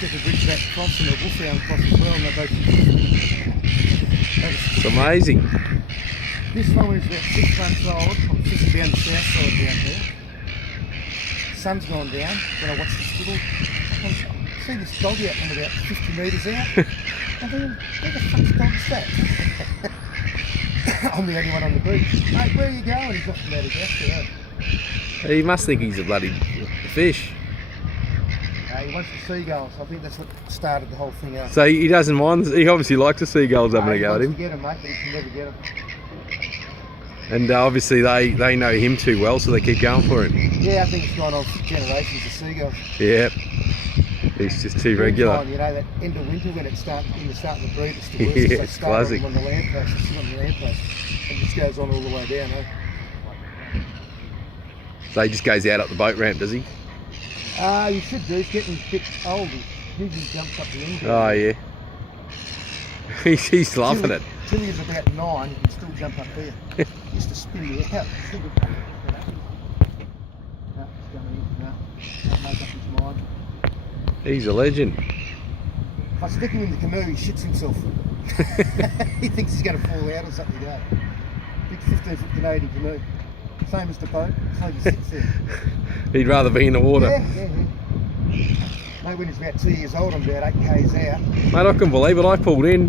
get the bridge back across and the wolfhound across as well, and they both. It's amazing. This one is about 6 months old. I'm fishing down the south side down here. Sun's gone down. When I watch this little, I see this dog out from about 50 metres out. I'm thinking, where the fuck's dog's that? I'm the only one on the beach. Mate, where are you going? He's off about his house. He must think he's a bloody fish. He wants the seagulls. I think that's what started the whole thing out. So he doesn't mind. He obviously likes the seagulls having a go at him. He wants to get them, mate, but he can never get them. And obviously they know him too well, so they keep going for him. Yeah, I think it's gone on for generations of seagulls. Yeah, he's just too regular. Time, you know, that end of winter when it's starting to breed, it's the worst. Yeah, They it's start classic. on the land post, they sit on the land post, and it just goes on all the way down. Eh? So he just goes out up the boat ramp, does he? You should do. He's getting a bit old. He usually jumps up the end. Oh yeah. He's loving it. Till he's about 9, he can still jump up there. Just to spin you out. No, he's coming in. No, can't make up his mind. He's a legend. If I stick him in the canoe, he shits himself. He thinks he's going to fall out or something. Yeah. Big 15-foot Canadian canoe. Same as the boat, so he sits there. He'd rather be in the water. Yeah. Mate, when he's about 2 years old, I'm about 8 k's out. Mate, I can believe it. I pulled in